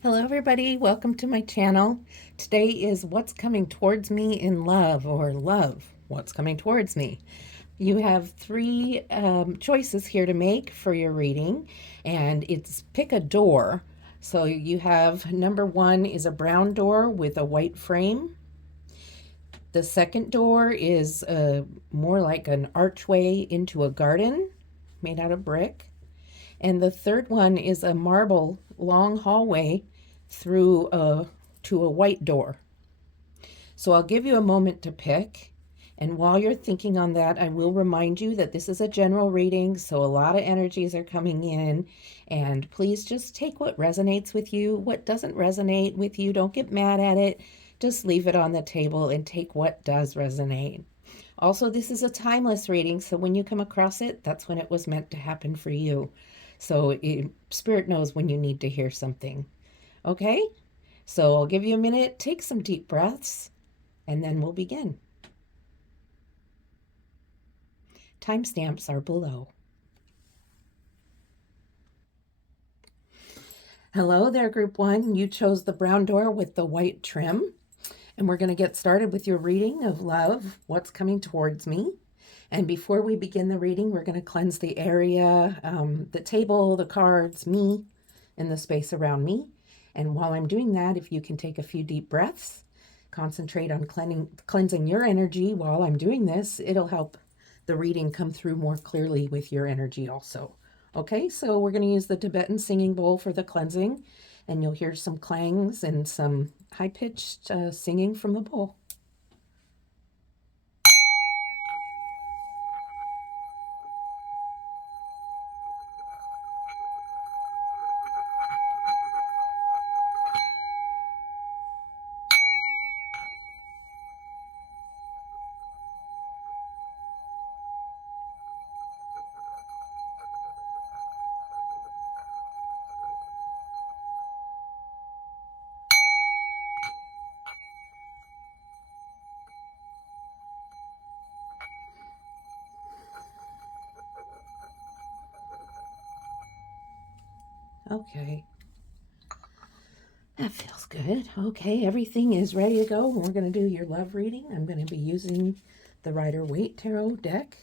Hello, everybody. Welcome to my channel. Today is What's Coming Towards Me in Love, or Love, What's Coming Towards Me. You have three choices here to make for your reading, and it's pick a door. So you have number one is a brown door with a white frame. The second door is more like an archway into a garden made out of brick. And the third one is a marble long hallway through to a white door. So I'll give you a moment to pick. And while you're thinking on that, I will remind you that this is a general reading, so a lot of energies are coming in. And please just take what resonates with you. What doesn't resonate with you, don't get mad at it. Just leave it on the table and take what does resonate. Also, this is a timeless reading, so when you come across it, that's when it was meant to happen for you. So Spirit knows when you need to hear something. Okay? So I'll give you a minute, take some deep breaths, and then we'll begin. Timestamps are below. Hello there, Group 1. You chose the brown door with the white trim. And we're going to get started with your reading of Love, What's Coming Towards Me. And before we begin the reading, we're going to cleanse the area, the table, the cards, me, and the space around me. And while I'm doing that, if you can take a few deep breaths, concentrate on cleansing your energy while I'm doing this, it'll help the reading come through more clearly with your energy also. Okay, so we're going to use the Tibetan singing bowl for the cleansing, and you'll hear some clangs and some high-pitched singing from the bowl. Okay. That feels good. Okay, everything is ready to go. We're going to do your love reading. I'm going to be using the Rider-Waite Tarot deck.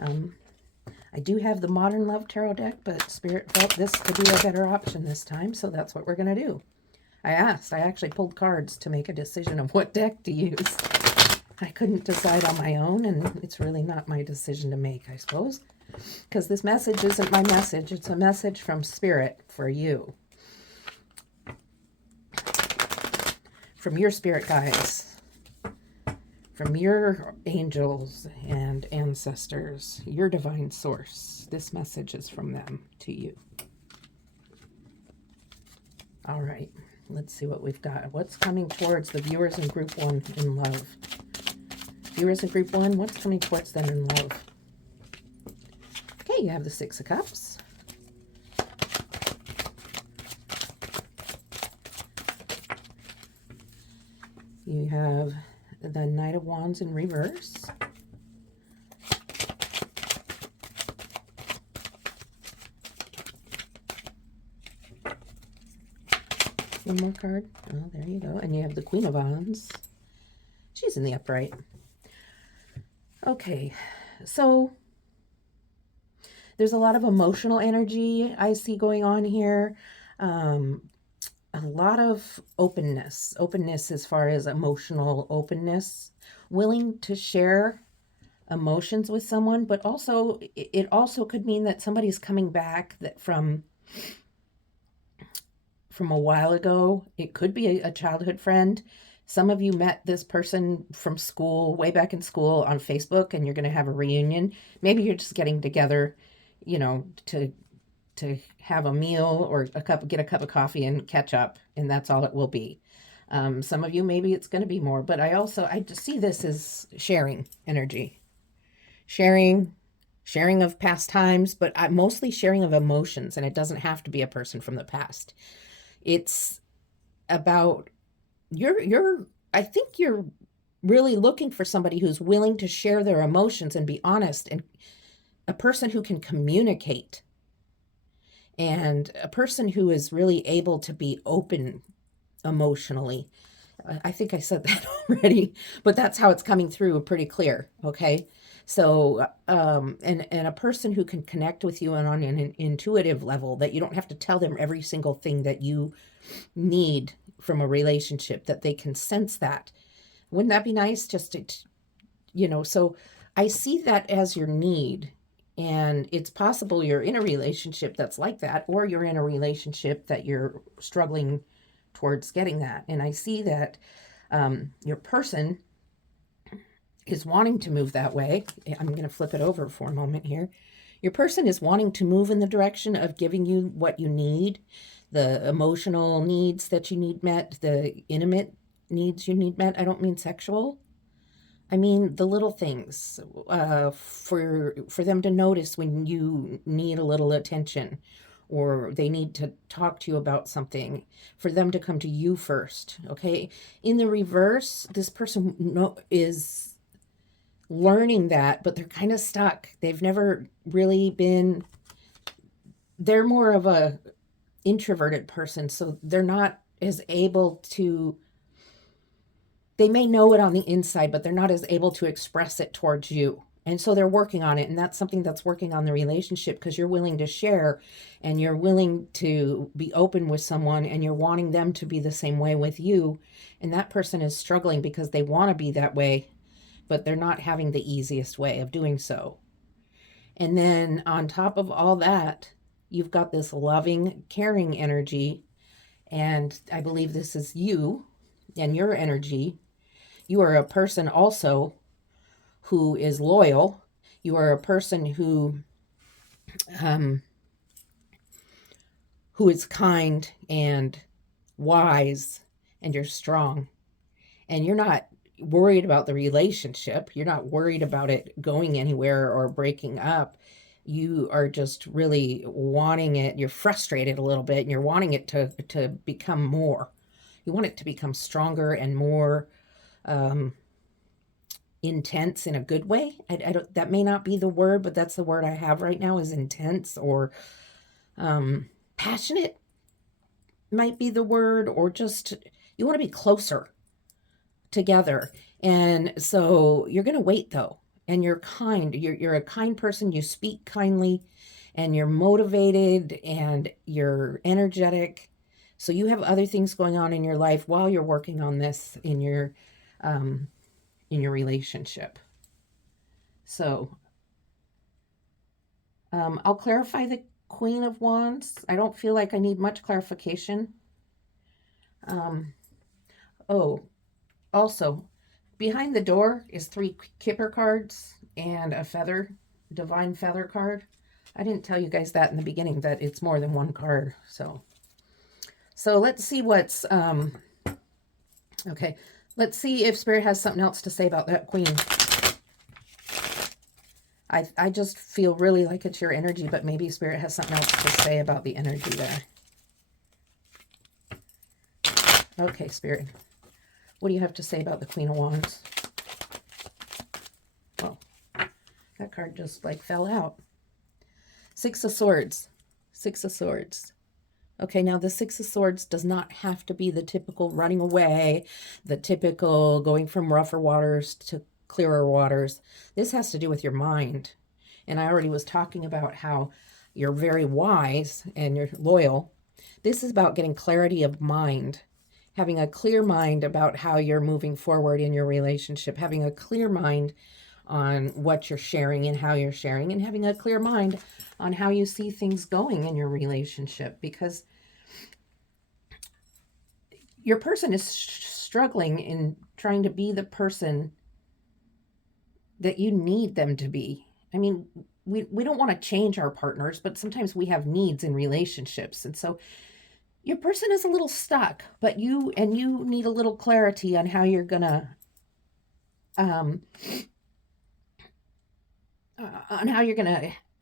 I do have the Modern Love Tarot deck, but Spirit felt this to be a better option this time, so that's what we're going to do. I actually pulled cards to make a decision of what deck to use. I couldn't decide on my own, and it's really not my decision to make, I suppose, because this message isn't my message. It's a message from Spirit for you. From your spirit guides, from your angels and ancestors, your divine source. This message is from them to you. All right, let's see what we've got. What's coming towards the viewers in Group 1 in love? Viewers in Group 1, what's coming towards them in love? Okay, you have the Six of Cups. You have the Knight of Wands in reverse. One more card. Oh, there you go. And you have the Queen of Wands. She's in the upright. Okay, so there's a lot of emotional energy I see going on here. A lot of openness as far as emotional openness, willing to share emotions with someone, but also it also could mean that somebody's coming back that from a while ago. It could be a childhood friend. Some of you met this person from school, way back in school, on Facebook, and you're going to have a reunion. Maybe you're just getting together, you know, to have a meal or get a cup of coffee and catch up, and that's all it will be. Some of you, maybe it's going to be more, but I just see this as sharing energy, sharing of past times, but mostly sharing of emotions, and it doesn't have to be a person from the past. It's about I think you're really looking for somebody who's willing to share their emotions and be honest, and a person who can communicate And a person who is really able to be open emotionally. I think I said that already, but that's how it's coming through pretty clear. Okay. So, and a person who can connect with you on an intuitive level, that you don't have to tell them every single thing that you need from a relationship, that they can sense that. Wouldn't that be nice? Just to, so I see that as your need. And it's possible you're in a relationship that's like that, or you're in a relationship that you're struggling towards getting that. And I see that your person is wanting to move that way. I'm going to flip it over for a moment here. Your person is wanting to move in the direction of giving you what you need, the emotional needs that you need met, the intimate needs you need met. I don't mean sexual. I mean the little things, for them to notice when you need a little attention, or they need to talk to you about something, for them to come to you first. Okay. In the reverse, this person is learning that, but they're kind of stuck. They've never really been. They're more of a introverted person, so they're not as able to. They may know it on the inside, but they're not as able to express it towards you. And so they're working on it. And that's something that's working on the relationship, because you're willing to share and you're willing to be open with someone, and you're wanting them to be the same way with you. And that person is struggling because they want to be that way, but they're not having the easiest way of doing so. And then on top of all that, you've got this loving, caring energy. And I believe this is you and your energy. You are a person also who is loyal. You are a person um, who is kind and wise, and you're strong. And you're not worried about the relationship. You're not worried about it going anywhere or breaking up. You are just really wanting it. You're frustrated a little bit, and you're wanting it to become more. You want it to become stronger and more intense in a good way. I don't. That may not be the word, but that's the word I have right now, is intense, or passionate might be the word, or just you want to be closer together. And so you're going to wait though, and you're kind. You're a kind person. You speak kindly, and you're motivated, and you're energetic. So you have other things going on in your life while you're working on this um, in your relationship. So I'll clarify the Queen of Wands. I don't feel like I need much clarification. Um, oh, also, behind the door is 3 Kipper cards and a feather, divine feather card. I didn't tell you guys that in the beginning, that it's more than one card. So let's see what's okay. Let's see if Spirit has something else to say about that Queen. I just feel really like it's your energy, but maybe Spirit has something else to say about the energy there. Okay, Spirit. What do you have to say about the Queen of Wands? Well, that card just like fell out. 6 of Swords. 6 of Swords. Okay, now the 6 of Swords does not have to be the typical running away, the typical going from rougher waters to clearer waters. This has to do with your mind. And I already was talking about how you're very wise and you're loyal. This is about getting clarity of mind, having a clear mind about how you're moving forward in your relationship, having a clear mind on what you're sharing and how you're sharing, and having a clear mind on how you see things going in your relationship, because your person is struggling in trying to be the person that you need them to be. I mean, we don't want to change our partners, but sometimes we have needs in relationships. And so your person is a little stuck, but you need a little clarity on how you're going to um,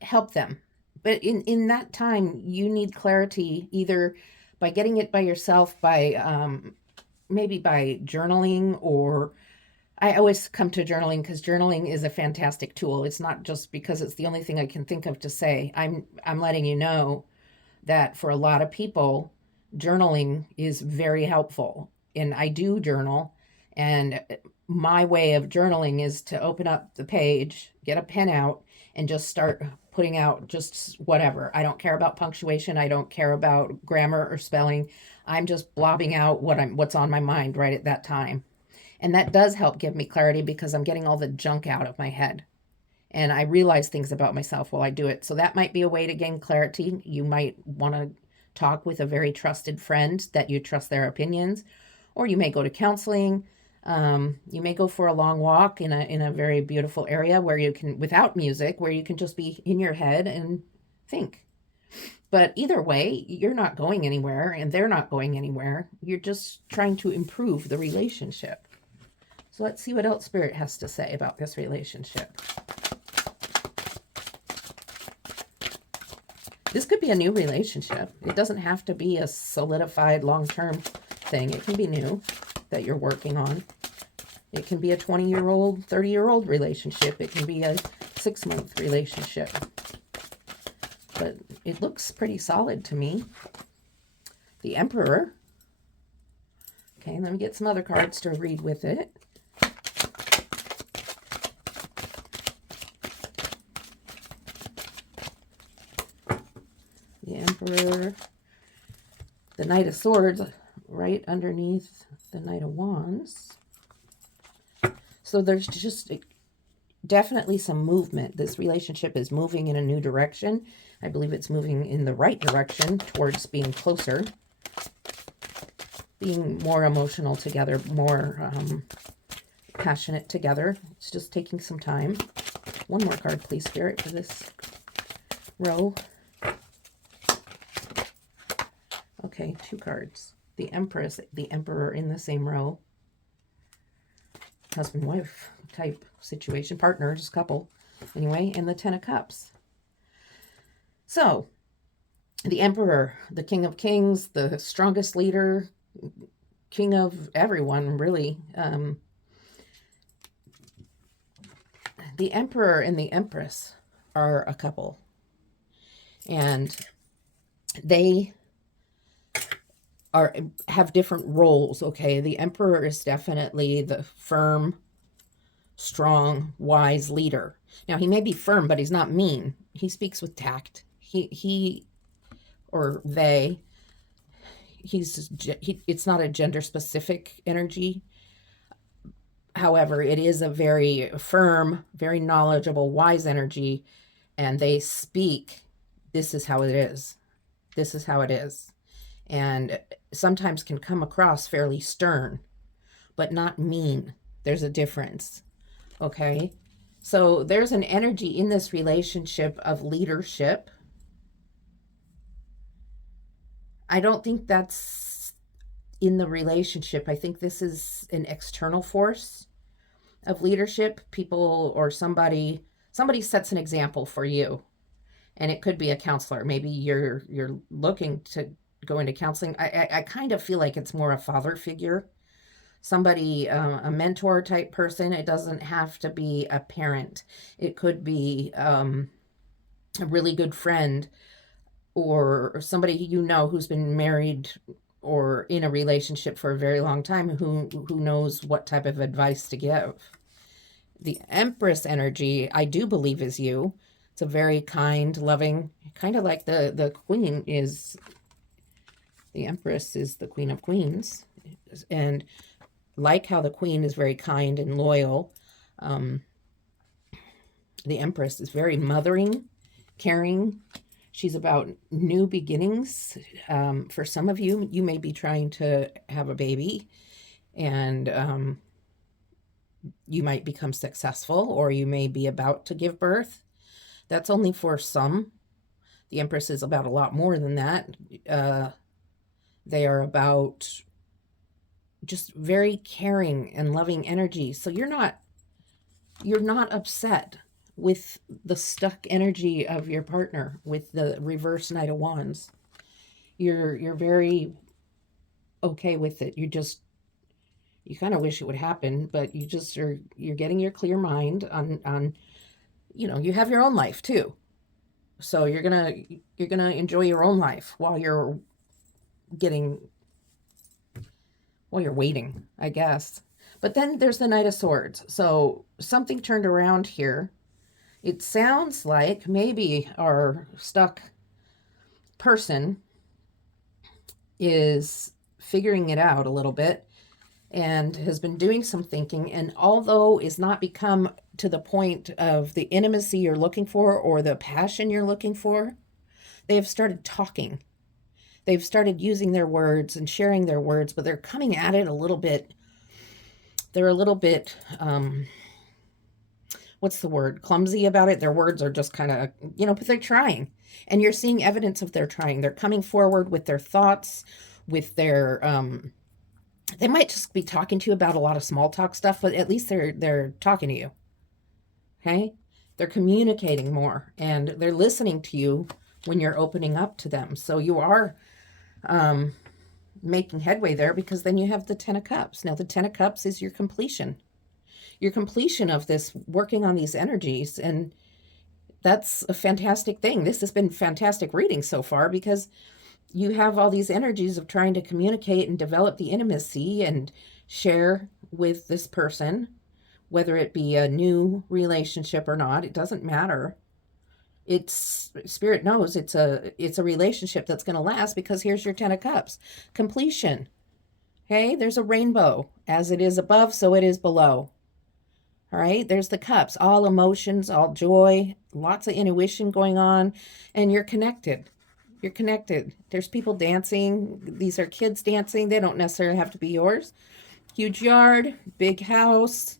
help them. But in that time, you need clarity, either by getting it by yourself, by maybe by journaling, or I always come to journaling because journaling is a fantastic tool. It's not just because it's the only thing I can think of to say. I'm letting you know that for a lot of people, journaling is very helpful. And I do journal. And my way of journaling is to open up the page, get a pen out, and just start putting out just whatever. I don't care about punctuation. I don't care about grammar or spelling. I'm just blobbing out what's on my mind right at that time. And that does help give me clarity because I'm getting all the junk out of my head. And I realize things about myself while I do it. So that might be a way to gain clarity. You might want to talk with a very trusted friend that you trust their opinions, or you may go to counseling. You may go for a long walk in a very beautiful area where you can, without music, where you can just be in your head and think. But either way, you're not going anywhere and they're not going anywhere. You're just trying to improve the relationship. So let's see what else Spirit has to say about this relationship. This could be a new relationship. It doesn't have to be a solidified long-term thing. It can be new that you're working on. It can be a 20-year-old, 30-year-old relationship. It can be a 6-month relationship. But it looks pretty solid to me. The Emperor. Okay, let me get some other cards to read with it. The Emperor. The Knight of Swords right underneath the Knight of Wands. So there's just definitely some movement. This relationship is moving in a new direction. I believe it's moving in the right direction towards being closer, being more emotional together, more passionate together. It's just taking some time. One more card, please, Spirit, for this row. Okay, 2 cards. The Empress, the Emperor in the same row. Husband-wife type situation, partners, couple. Anyway, and the 10 of Cups. So, the Emperor, the King of Kings, the strongest leader, king of everyone, really. The Emperor and the Empress are a couple. And they have different roles, okay? The Emperor is definitely the firm, strong, wise leader. Now, he may be firm, but he's not mean. He speaks with tact. He or they, it's not a gender-specific energy. However, it is a very firm, very knowledgeable, wise energy, and they speak, this is how it is. This is how it is. And sometimes can come across fairly stern, but not mean. There's a difference, okay? So there's an energy in this relationship of leadership. I don't think that's in the relationship. I think this is an external force of leadership. People or somebody sets an example for you. And it could be a counselor. Maybe you're looking to go into counseling. I kind of feel like it's more a father figure. Somebody, a mentor type person. It doesn't have to be a parent. It could be a really good friend, or somebody you know who's been married or in a relationship for a very long time who knows what type of advice to give. The Empress energy, I do believe, is you. It's a very kind, loving, kind of like the Queen is, the Empress is the Queen of Queens. And like how the Queen is very kind and loyal, the Empress is very mothering, caring. She's about new beginnings. For some of you, you may be trying to have a baby, and you might become successful, or you may be about to give birth. That's only for some. The Empress is about a lot more than that. They are about just very caring and loving energy. So you're not upset with the stuck energy of your partner with the reverse Knight of Wands. You're very okay with it. You kind of wish it would happen, but you're getting your clear mind on you have your own life too. So you're gonna enjoy your own life getting while you're waiting, I guess. But then there's the Knight of Swords. So something turned around here. It sounds like maybe our stuck person is figuring it out a little bit and has been doing some thinking, and although is not become to the point of the intimacy you're looking for or the passion you're looking for, they have started talking. They've started using their words and sharing their words, but they're coming at it a little bit. They're a little bit, what's the word? Clumsy about it. Their words are just kind of, but they're trying. And you're seeing evidence of their trying. They're coming forward with their thoughts, with their, they might just be talking to you about a lot of small talk stuff, but at least they're talking to you. Okay? They're communicating more and they're listening to you when you're opening up to them. So you are making headway there, because then you have the Ten of Cups. Now the Ten of Cups is your completion of this, working on these energies. And that's a fantastic thing. This has been fantastic reading so far, because you have all these energies of trying to communicate and develop the intimacy and share with this person, whether it be a new relationship or not. It doesn't matter. Spirit knows it's a relationship that's going to last, because here's your Ten of Cups, completion. Okay, there's a rainbow. As it is above, so it is below. All right, there's the cups, all emotions, all joy, lots of intuition going on, and you're connected. You're connected. There's people dancing. These are kids dancing. They don't necessarily have to be yours. Huge yard, big house,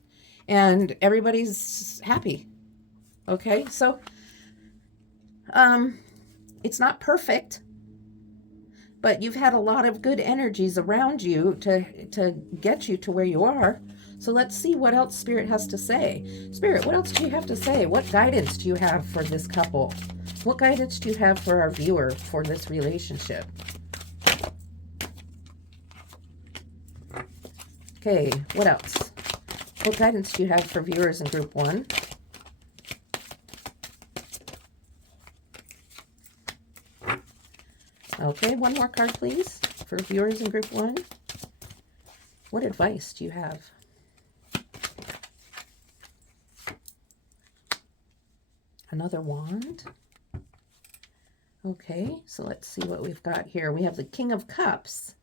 and everybody's happy. Okay, so it's not perfect, but you've had a lot of good energies around you to get you to where you are. So let's see what else Spirit has to say. Spirit, what else do you have to say? What guidance do you have for this couple? What guidance do you have for our viewer for this relationship? Okay, what else? What guidance do you have for viewers in group 1? Okay, one more card, please, for viewers in group 1. What advice do you have? Another wand. Okay, so let's see what we've got here. We have the King of Cups.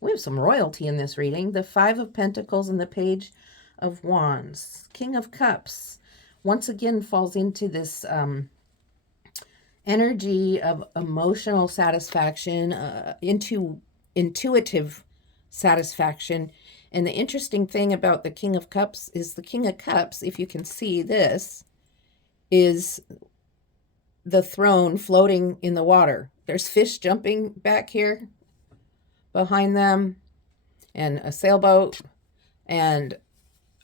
We have some royalty in this reading. The Five of Pentacles and the Page of Wands. King of Cups once again falls into this energy of emotional satisfaction, intuitive satisfaction. And the interesting thing about the King of Cups is the King of Cups, if you can see this, is the throne floating in the water. There's fish jumping back here behind them, and a sailboat. And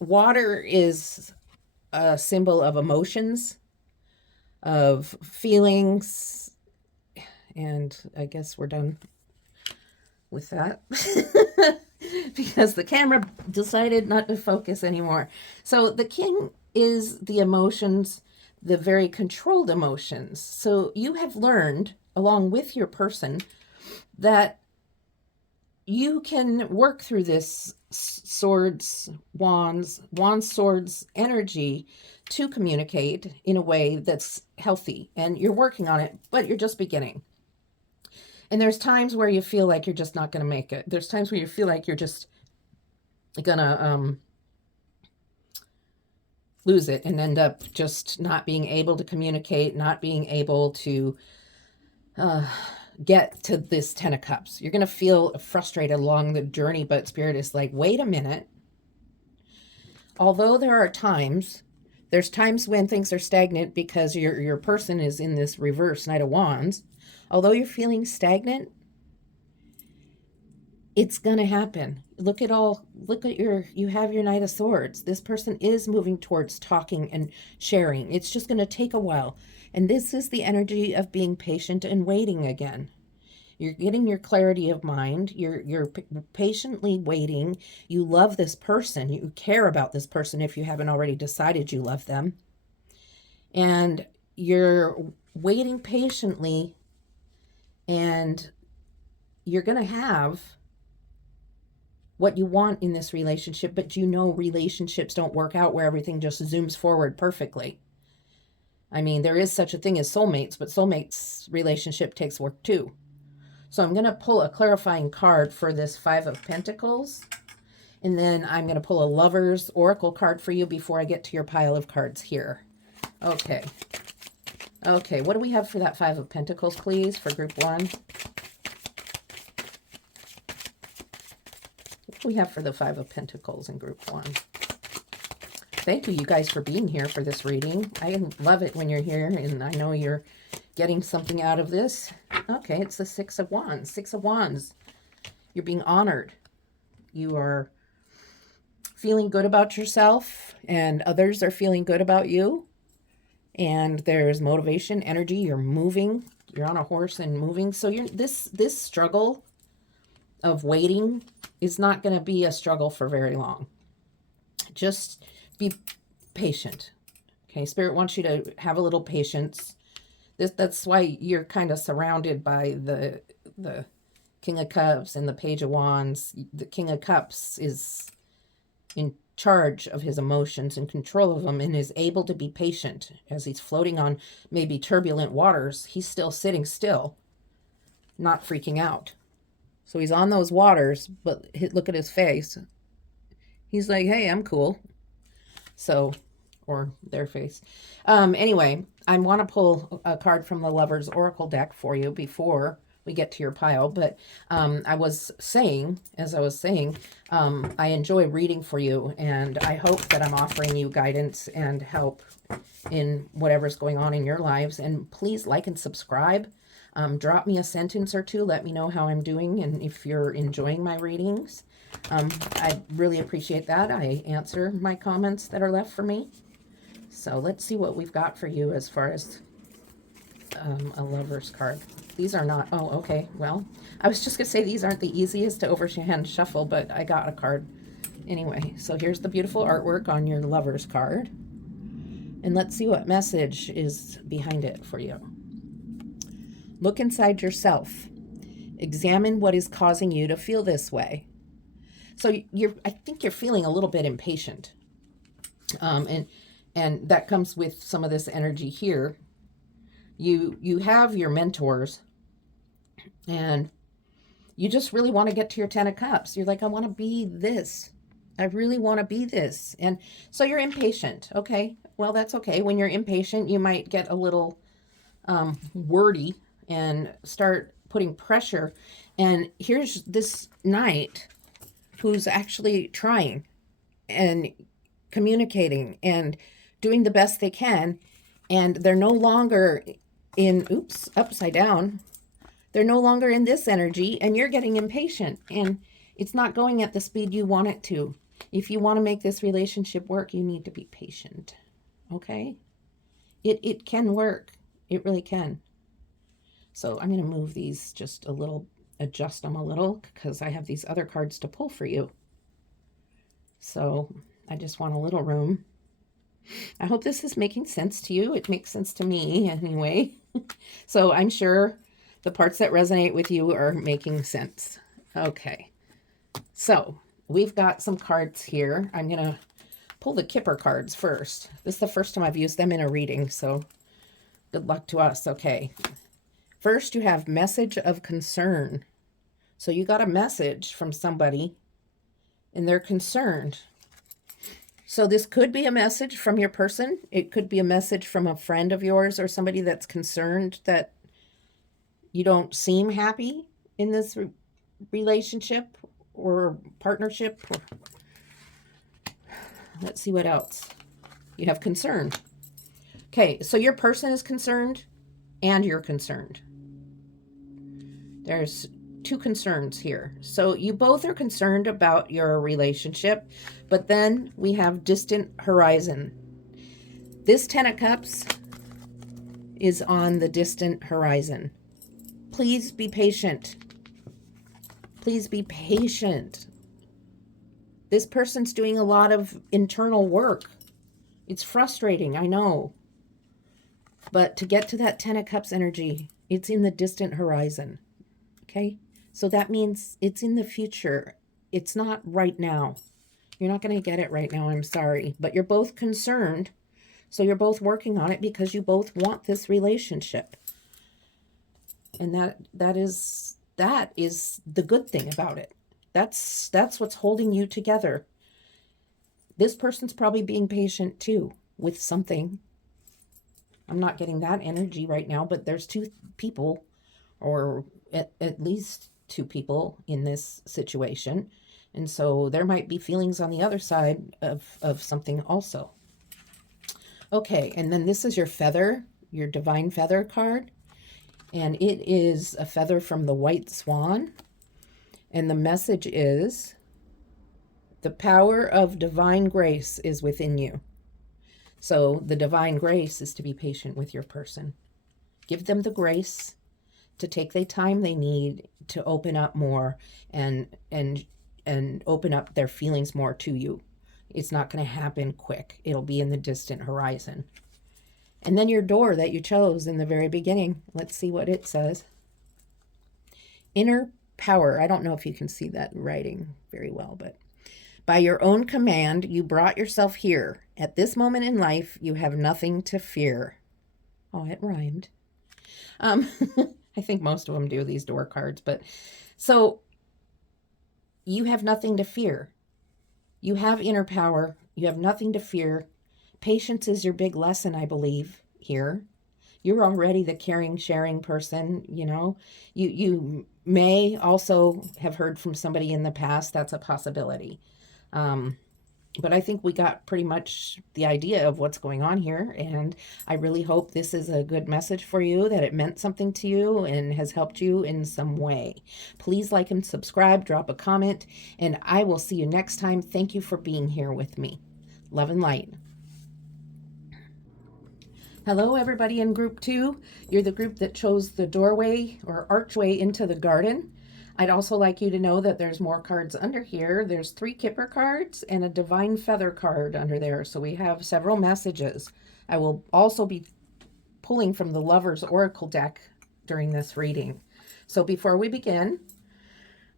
water is a symbol of emotions, of feelings. And I guess we're done with that because the camera decided not to focus anymore. So the king is the emotions, the very controlled emotions. So you have learned, along with your person, that you can work through this swords, wands, swords energy to communicate in a way that's healthy. And you're working on it, but you're just beginning. And there's times where you feel like you're just not going to make it. There's times where you feel like you're just going to lose it and end up just not being able to communicate, not being able to get to this Ten of Cups. You're going to feel frustrated along the journey, but Spirit is like, wait a minute. Although there are times, there's times when things are stagnant because your person is in this reverse Knight of Wands. Although you're feeling stagnant, it's going to happen. Look at you have your Knight of Swords. This person is moving towards talking and sharing. It's just going to take a while. And this is the energy of being patient and waiting again. You're getting your clarity of mind. You're patiently waiting. You love this person. You care about this person if you haven't already decided you love them. And you're waiting patiently, and you're going to have what you want in this relationship, but you know relationships don't work out where everything just zooms forward perfectly. I mean, there is such a thing as soulmates, but soulmates relationship takes work too. So I'm going to pull a clarifying card for this Five of Pentacles, and then I'm going to pull a Lover's Oracle card for you before I get to your pile of cards here. Okay. Okay, what do we have for that Five of Pentacles, please, for group one? What do we have for the Five of Pentacles in group one? Thank you guys for being here for this reading. I love it when you're here, and I know you're getting something out of this. Okay, it's the Six of Wands. Six of Wands. You're being honored. You are feeling good about yourself, and others are feeling good about you. And there's motivation, energy. You're moving. You're on a horse and moving. So this struggle of waiting is not going to be a struggle for very long. Just be patient. Okay, Spirit wants you to have a little patience. That's why you're kind of surrounded by the King of Cups and the Page of Wands. The King of Cups is in charge of his emotions and control of them, and is able to be patient as he's floating on maybe turbulent waters. He's still sitting still, not freaking out. So he's on those waters, but look at his face. He's like, hey, I'm cool. So, or their face. Anyway, I want to pull a card from the Lover's Oracle deck for you before we get to your pile. But I was saying, I enjoy reading for you, and I hope that I'm offering you guidance and help in whatever's going on in your lives. And please like and subscribe. Drop me a sentence or two. Let me know how I'm doing and if you're enjoying my readings. I really appreciate that. I answer my comments that are left for me. So let's see what we've got for you as far as a Lover's card. These are not, oh, okay. Well, I was just going to say these aren't the easiest to overhand shuffle, but I got a card anyway. So here's the beautiful artwork on your Lover's card. And let's see what message is behind it for you. Look inside yourself. Examine what is causing you to feel this way. So I think you're feeling a little bit impatient. And that comes with some of this energy here. You have your mentors, and you just really want to get to your Ten of Cups. You're like, I want to be this. I really want to be this. And so you're impatient. Okay, well, that's okay. When you're impatient, you might get a little wordy and start putting pressure. And here's this knight who's actually trying and communicating and doing the best they can. And they're no longer in, upside down. They're no longer in this energy, and you're getting impatient, and it's not going at the speed you want it to. If you want to make this relationship work, you need to be patient. Okay? It can work. It really can. So I'm going to move these just a little, adjust them a little, because I have these other cards to pull for you. So I just want a little room. I hope this is making sense to you. It makes sense to me anyway. So I'm sure the parts that resonate with you are making sense. Okay. So we've got some cards here. I'm going to pull the Kipper cards first. This is the first time I've used them in a reading, so good luck to us. Okay. First, you have message of concern. So you got a message from somebody, and they're concerned. So this could be a message from your person. It could be a message from a friend of yours or somebody that's concerned that you don't seem happy in this relationship or partnership. Let's see what else. You have concern. Okay, so your person is concerned and you're concerned. There's two concerns here. So you both are concerned about your relationship, but then we have distant horizon. This Ten of Cups is on the distant horizon. Please be patient. Please be patient. This person's doing a lot of internal work. It's frustrating, I know. But to get to that 10 of Cups energy, it's in the distant horizon. Okay? So that means it's in the future. It's not right now. You're not going to get it right now. I'm sorry. But you're both concerned. So you're both working on it because you both want this relationship. And that is the good thing about it. That's what's holding you together. This person's probably being patient too with something. I'm not getting that energy right now, but there's two people, or at least two people in this situation. And so there might be feelings on the other side of something also. Okay, and then this is your feather, your divine feather card. And it is a feather from the white swan. And the message is, the power of divine grace is within you. So the divine grace is to be patient with your person. Give them the grace to take the time they need to open up more and open up their feelings more to you. It's not going to happen quick. It'll be in the distant horizon. And then your door that you chose in the very beginning. Let's see what it says. Inner power. I don't know if you can see that writing very well, but by your own command, you brought yourself here. At this moment in life, you have nothing to fear. Oh, it rhymed. I think most of them do, these door cards, but so you have nothing to fear. You have inner power. You have nothing to fear. Patience is your big lesson, I believe, here. You're already the caring, sharing person, you know. You may also have heard from somebody in the past. That's a possibility. But I think we got pretty much the idea of what's going on here. And I really hope this is a good message for you, that it meant something to you and has helped you in some way. Please like and subscribe, drop a comment, and I will see you next time. Thank you for being here with me. Love and light. Hello, everybody in group 2. You're the group that chose the doorway or archway into the garden. I'd also like you to know that there's more cards under here. There's 3 Kipper cards and a Divine Feather card under there. So we have several messages. I will also be pulling from the Lover's Oracle deck during this reading. So before we begin,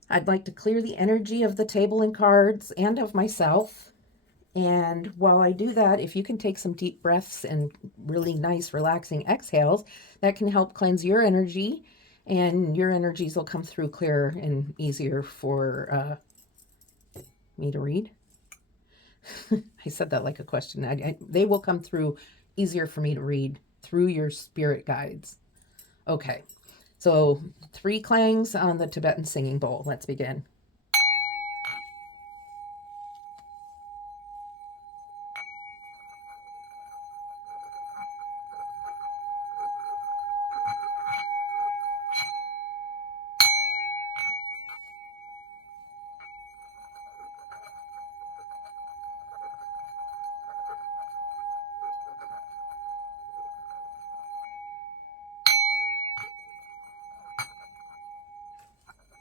I'd like to clear the energy of the table and cards and of myself. And while I do that, if you can take some deep breaths and really nice relaxing exhales, that can help cleanse your energy, and your energies will come through clearer and easier for me to read. I said that like a question. They will come through easier for me to read through your spirit guides. Okay, so 3 clangs on the Tibetan singing bowl. Let's begin.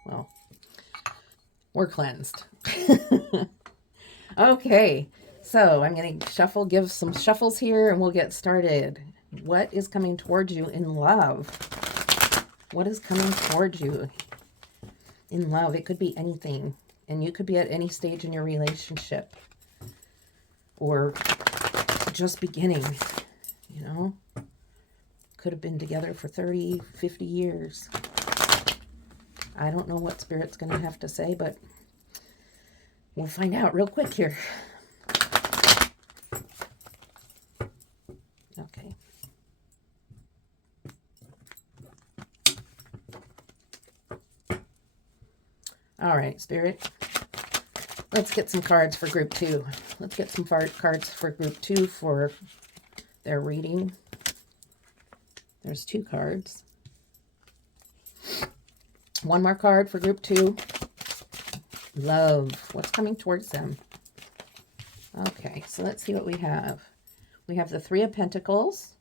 Well, we're cleansed. Okay, so I'm going to shuffle, give some shuffles here, and we'll get started. What is coming towards you in love? What is coming towards you in love? It could be anything, and you could be at any stage in your relationship, or just beginning, you know? Could have been together for 30, 50 years. I don't know what Spirit's going to have to say, but we'll find out real quick here. Okay. All right, Spirit. Let's get some cards for group 2. Let's get some cards for group 2 for their reading. There's 2 cards. One more card for group 2. Love. What's coming towards them? Okay, so let's see what we have. We have the 3 of Pentacles.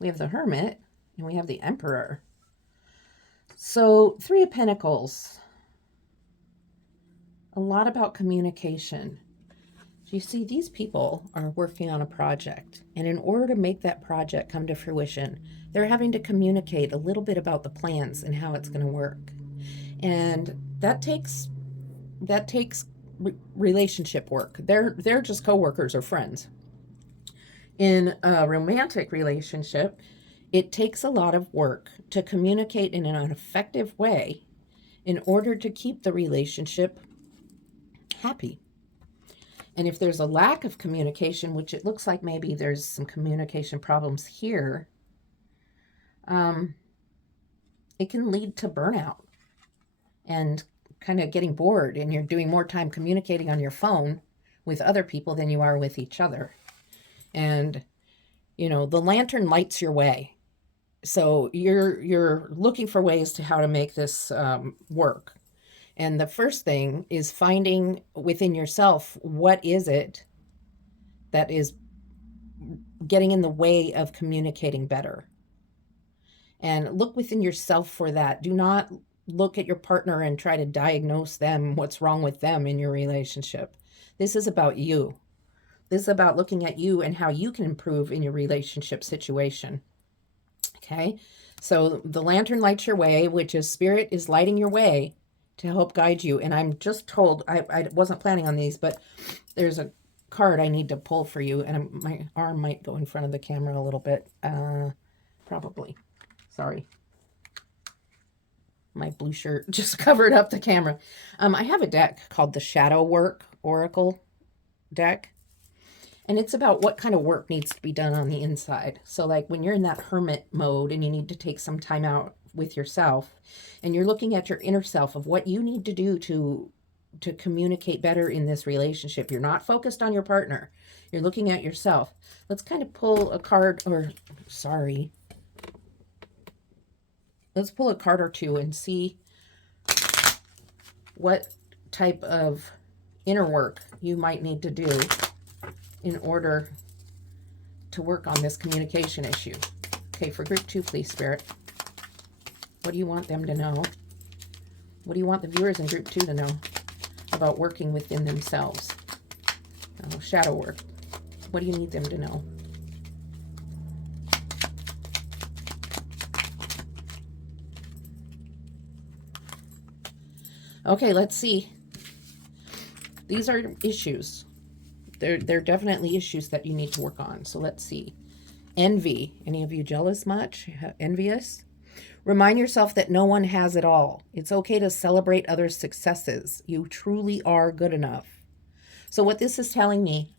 We have the Hermit. And we have the Emperor. So 3 of Pentacles. A lot about communication. You see, these people are working on a project, and in order to make that project come to fruition, they're having to communicate a little bit about the plans and how it's going to work. And that takes relationship work. They're just coworkers or friends. In a romantic relationship, it takes a lot of work to communicate in an effective way in order to keep the relationship happy. And if there's a lack of communication, which it looks like maybe there's some communication problems here, um, it can lead to burnout and kind of getting bored, and you're doing more time communicating on your phone with other people than you are with each other. And the lantern lights your way. So you're looking for ways to how to make this work. And the first thing is finding within yourself, what is it that is getting in the way of communicating better? And look within yourself for that. Do not look at your partner and try to diagnose them, what's wrong with them in your relationship. This is about you. This is about looking at you and how you can improve in your relationship situation. Okay? So the lantern lights your way, which is spirit is lighting your way to help guide you. And I'm just told, I wasn't planning on these, but there's a card I need to pull for you. And my arm might go in front of the camera a little bit. Probably. Sorry. My blue shirt just covered up the camera. I have a deck called the Shadow Work Oracle deck. And it's about what kind of work needs to be done on the inside. So like when you're in that hermit mode and you need to take some time out with yourself and you're looking at your inner self of what you need to do to communicate better in this relationship. You're not focused on your partner. You're looking at yourself. Let's kind of pull a card let's pull a card or two and see what type of inner work you might need to do in order to work on this communication issue. Okay, for group 2, please, Spirit. What do you want them to know? What do you want the viewers in group 2 to know about working within themselves? Shadow work. What do you need them to know? Okay, let's see. These are issues. They're definitely issues that you need to work on. So let's see. Envy. Any of you jealous much? Envious? Remind yourself that no one has it all. It's okay to celebrate others' successes. You truly are good enough. So what this is telling me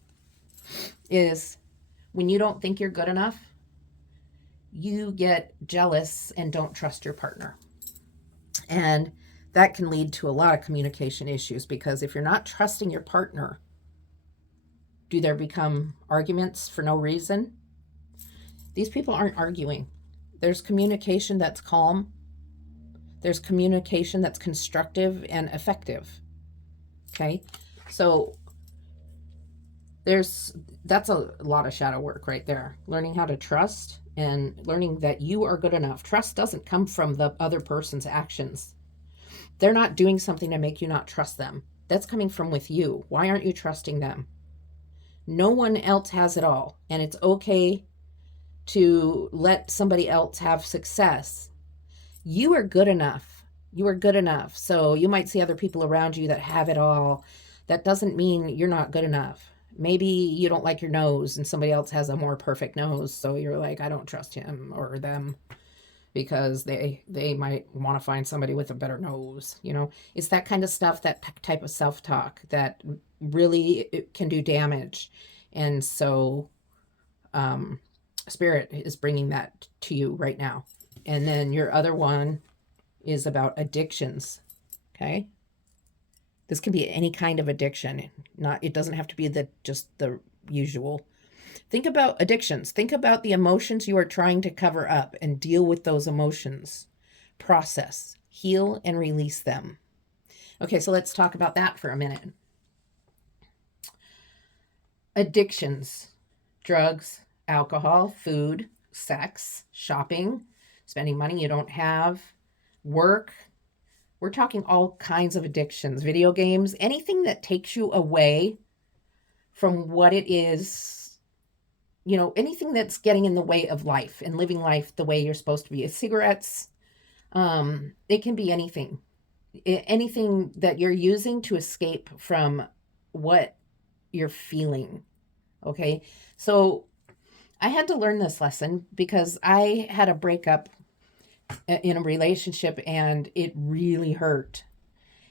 is when you don't think you're good enough, you get jealous and don't trust your partner. And that can lead to a lot of communication issues, because if you're not trusting your partner, do there become arguments for no reason? These people aren't arguing. There's communication that's calm. There's communication that's constructive and effective. Okay? So that's a lot of shadow work right there. Learning how to trust and learning that you are good enough. Trust doesn't come from the other person's actions. They're not doing something to make you not trust them. That's coming from with you. Why aren't you trusting them? No one else has it all, and it's okay to let somebody else have success. You are good enough. You are good enough. So you might see other people around you that have it all. That doesn't mean you're not good enough. Maybe you don't like your nose and somebody else has a more perfect nose, so you're like, I don't trust him or them because they might want to find somebody with a better nose. It's that kind of stuff, that type of self-talk that really it can do damage. And so Spirit is bringing that to you right now. And then your other one is about addictions. Okay, this can be any kind of addiction. It doesn't have to be just the usual. Think about addictions. Think about the emotions you are trying to cover up and deal with those emotions. Process, heal, and release them. Okay, so let's talk about that for a minute. Addictions: drugs, alcohol, food, sex, shopping, spending money you don't have, work. We're talking all kinds of addictions. Video games, anything that takes you away from what it is, anything that's getting in the way of life and living life the way you're supposed to be. Cigarettes, it can be anything. Anything that you're using to escape from what you're feeling. Okay. So I had to learn this lesson because I had a breakup in a relationship and it really hurt.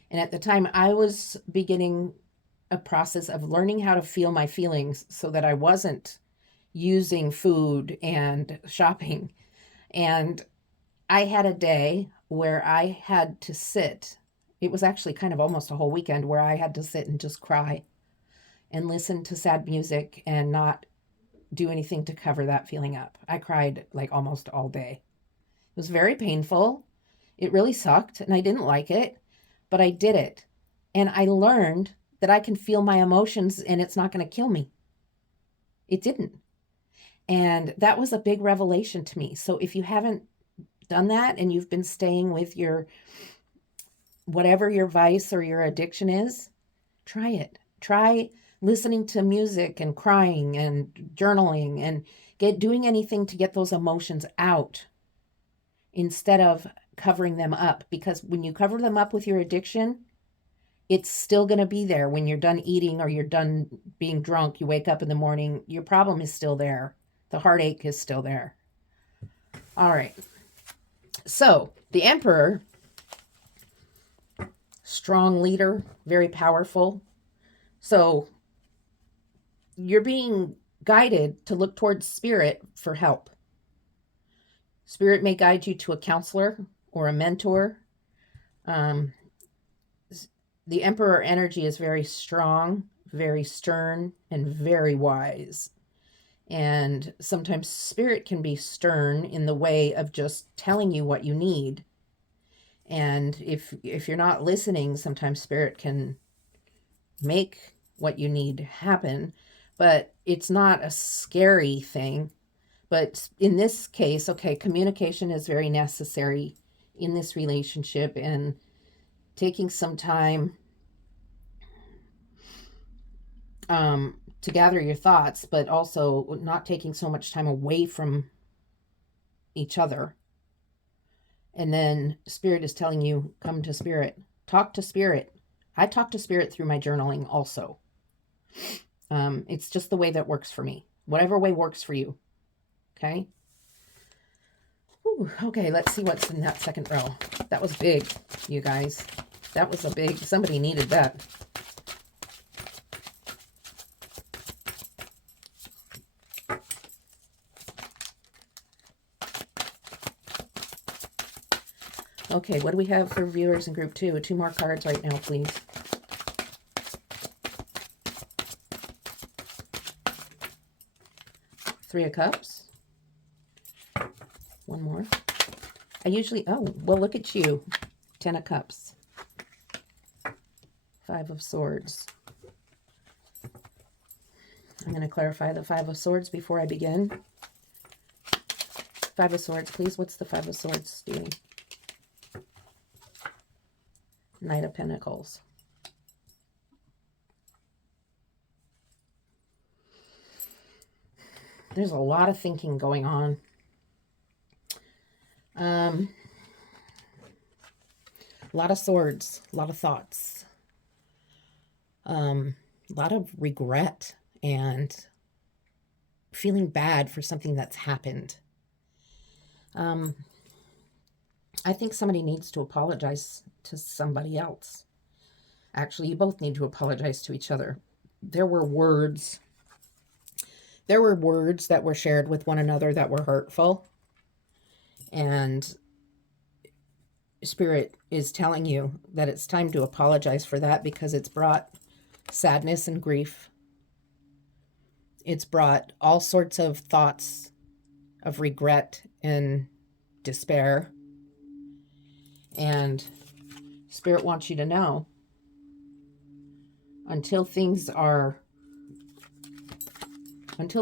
And at the time, I was beginning a process of learning how to feel my feelings so that I wasn't using food and shopping. And I had a day where I had to sit. It was actually kind of almost a whole weekend where I had to sit and just cry and listen to sad music and not do anything to cover that feeling up. I cried like almost all day. It was very painful. It really sucked and I didn't like it, but I did it. And I learned that I can feel my emotions and it's not going to kill me. It didn't. And that was a big revelation to me. So if you haven't done that and you've been staying with your whatever your vice or your addiction is, try it. Try listening to music and crying and journaling and doing anything to get those emotions out instead of covering them up. Because when you cover them up with your addiction, it's still going to be there when you're done eating or you're done being drunk. You wake up in the morning, your problem is still there. The heartache is still there. All right. So the Emperor, strong leader, very powerful. So you're being guided to look towards Spirit for help. Spirit may guide you to a counselor or a mentor. The Emperor energy is very strong, very stern, and very wise. And sometimes Spirit can be stern in the way of just telling you what you need. And if you're not listening, sometimes Spirit can make what you need happen, but it's not a scary thing. But in this case, okay, communication is very necessary in this relationship, and taking some time to gather your thoughts, but also not taking so much time away from each other. And then Spirit is telling you, come to Spirit, talk to Spirit. I talk to Spirit through my journaling also. It's just the way that works for me. Whatever way works for you. Okay. Whew, okay, let's see what's in that second row. That was big, you guys. That was a big, somebody needed that. Okay, what do we have for viewers in group 2? 2 more cards right now, please. Three of Cups. One more. I usually, oh, well, look at you. 10 of Cups. 5 of Swords. I'm going to clarify the 5 of Swords before I begin. 5 of Swords, please. What's the 5 of Swords doing? Knight of Pentacles. There's a lot of thinking going on. A lot of swords, a lot of thoughts, a lot of regret and feeling bad for something that's happened. I think somebody needs to apologize to somebody else. Actually, you both need to apologize to each other. There were words that were shared with one another that were hurtful. And Spirit is telling you that it's time to apologize for that because it's brought sadness and grief. It's brought all sorts of thoughts of regret and despair. And Spirit wants you to know, until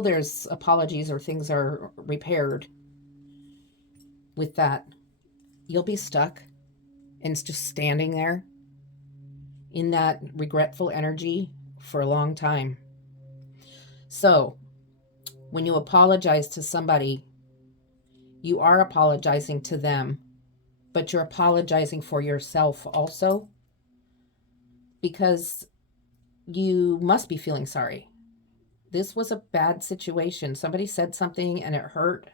there's apologies or things are repaired with that, you'll be stuck and it's just standing there in that regretful energy for a long time. So when you apologize to somebody, you are apologizing to them, but you're apologizing for yourself also, because you must be feeling sorry. This was a bad situation. Somebody said something and it hurt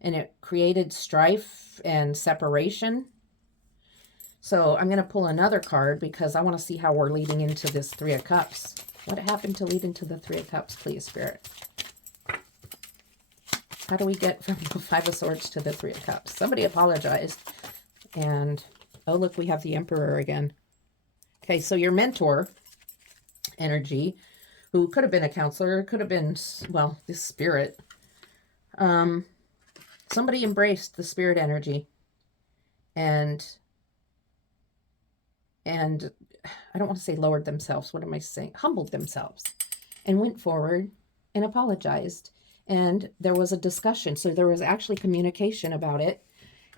and it created strife and separation. So I'm going to pull another card because I want to see how we're leading into this Three of Cups. What happened to lead into the Three of Cups, please, Spirit? How do we get from the Five of Swords to the Three of Cups? Somebody apologized. And, oh, look, we have the Emperor again. Okay, so your mentor energy, who could have been a counselor, could have been, well, this spirit. Somebody embraced the spirit energy and I don't want to say lowered themselves. What am I saying? Humbled themselves and went forward and apologized. And there was a discussion. So there was actually communication about it.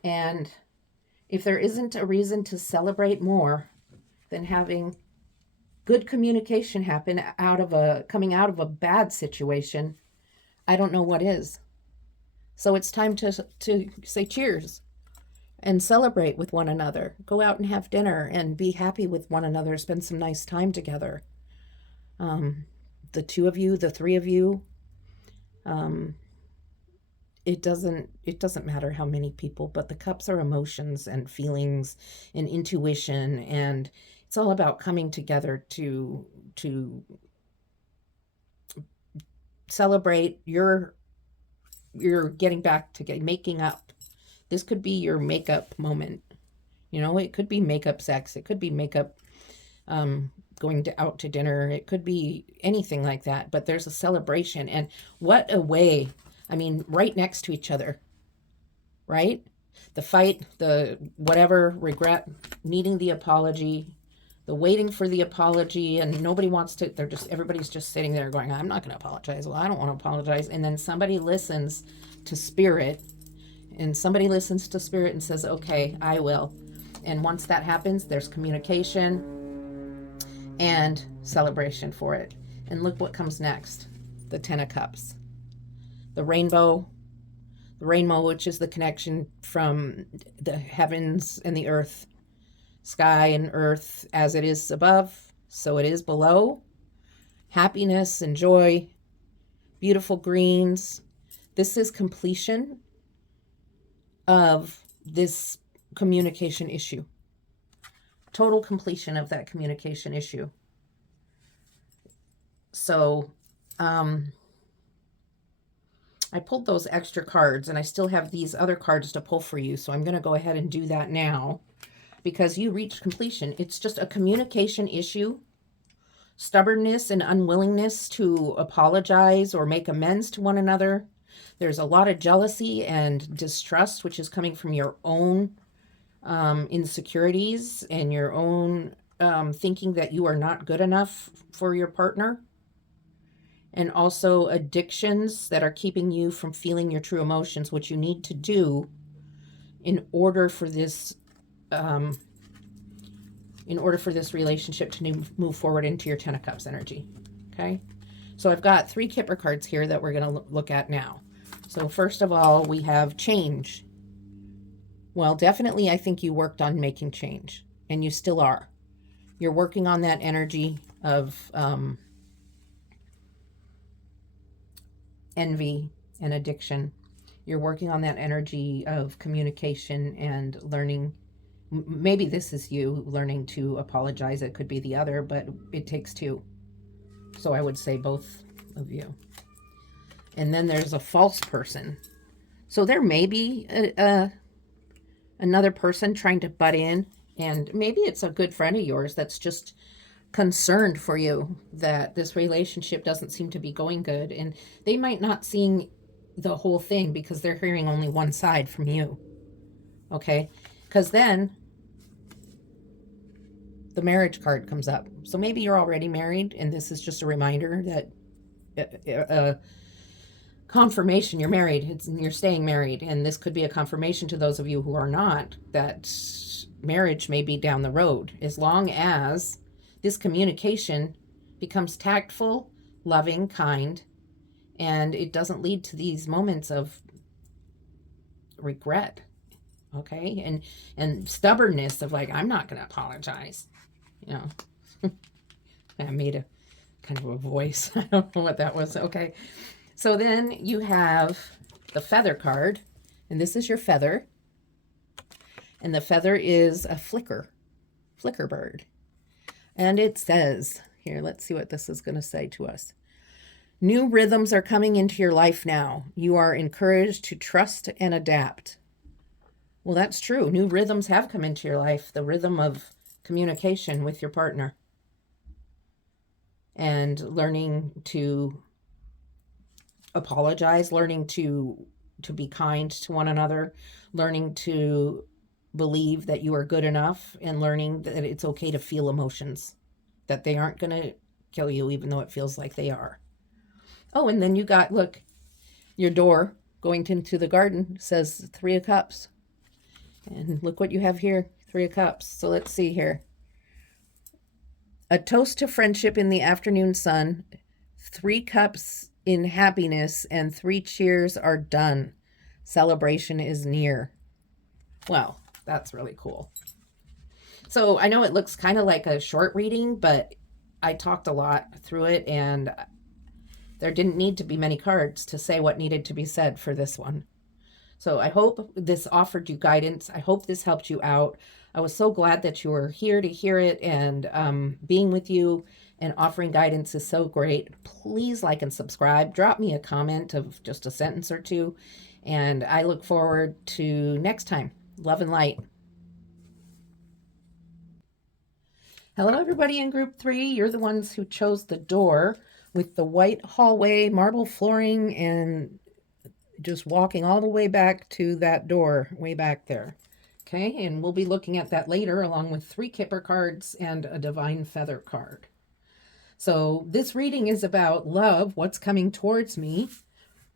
And if there isn't a reason to celebrate more than having good communication happen coming out of a bad situation, I don't know what is. So it's time to say cheers and celebrate with one another. Go out and have dinner and be happy with one another. Spend some nice time together. The two of you, the three of you. It doesn't matter how many people, but the cups are emotions and feelings and intuition, and it's all about coming together to celebrate your getting back to making up. This could be your makeup moment. You know, it could be makeup sex. It could be makeup going out to dinner. It could be anything like that. But there's a celebration. And what a way. I mean, right next to each other, right? The fight, the whatever, regret, needing the apology, the waiting for the apology, and nobody wants to, everybody's just sitting there going, I'm not going to apologize. Well, I don't want to apologize. And then somebody listens to spirit, and somebody listens to spirit and says, okay, I will. And once that happens, there's communication and celebration for it. And look what comes next. The Ten of Cups. The rainbow, which is the connection from the heavens and the earth. Sky and earth, as it is above, so it is below. Happiness and joy, beautiful greens. This is completion of this communication issue. Total completion of that communication issue. So, I pulled those extra cards, and I still have these other cards to pull for you, so I'm going to go ahead and do that now because you reached completion. It's just a communication issue, stubbornness and unwillingness to apologize or make amends to one another. There's a lot of jealousy and distrust, which is coming from your own insecurities and your own thinking that you are not good enough for your partner. And also addictions that are keeping you from feeling your true emotions, which you need to do in order for this relationship to move forward into your Ten of Cups energy. Okay, so I've got 3 Kipper cards here that we're going to look at now. So first of all, we have change. Well, definitely I think you worked on making change, and you still are. You're working on that energy of envy and addiction. You're working on that energy of communication and learning. Maybe this is you learning to apologize. It could be the other, but it takes 2. So I would say both of you. And then there's a false person. So there may be another person trying to butt in, and maybe it's a good friend of yours that's just concerned for you that this relationship doesn't seem to be going good, and they might not seeing the whole thing because they're hearing only one side from you. Okay, because then the marriage card comes up. So maybe you're already married, and this is just a reminder that confirmation you're married. You're staying married, and this could be a confirmation to those of you who are not, that marriage may be down the road, as long as this communication becomes tactful, loving, kind, and it doesn't lead to these moments of regret, okay? And stubbornness of like, I'm not going to apologize, you know. I made a kind of a voice. I don't know what that was. Okay. So then you have the feather card, and this is your feather. And the feather is a flicker bird. And it says, here, let's see what this is going to say to us. New rhythms are coming into your life now. You are encouraged to trust and adapt. Well, that's true. New rhythms have come into your life. The rhythm of communication with your partner and learning to apologize, learning to be kind to one another, learning to believe that you are good enough, and learning that it's okay to feel emotions, that they aren't going to kill you even though it feels like they are. Oh, and then you got, look, your door going into the garden says 3 of Cups. And look what you have here, 3 of Cups. So let's see here. A toast to friendship in the afternoon sun, 3 cups in happiness, and 3 cheers are done. Celebration is near. Well, that's really cool. So I know it looks kind of like a short reading, but I talked a lot through it, and there didn't need to be many cards to say what needed to be said for this one. So I hope this offered you guidance. I hope this helped you out. I was so glad that you were here to hear it, and being with you and offering guidance is so great. Please like and subscribe. Drop me a comment of just a sentence or two, and I look forward to next time. Love and light. Hello, everybody in group 3. You're the ones who chose the door with the white hallway, marble flooring, and just walking all the way back to that door way back there. Okay, and we'll be looking at that later along with 3 Kipper cards and a Divine Feather card. So this reading is about love, what's coming towards me,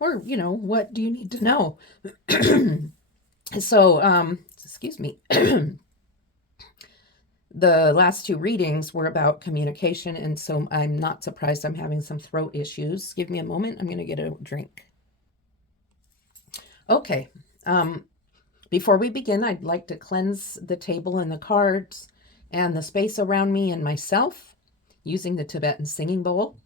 or, you know, what do you need to know? So, excuse me. The last 2 readings were about communication, and so I'm not surprised I'm having some throat issues. Give me a moment. I'm going to get a drink. Okay. Before we begin, I'd like to cleanse the table and the cards and the space around me and myself using the Tibetan singing bowl.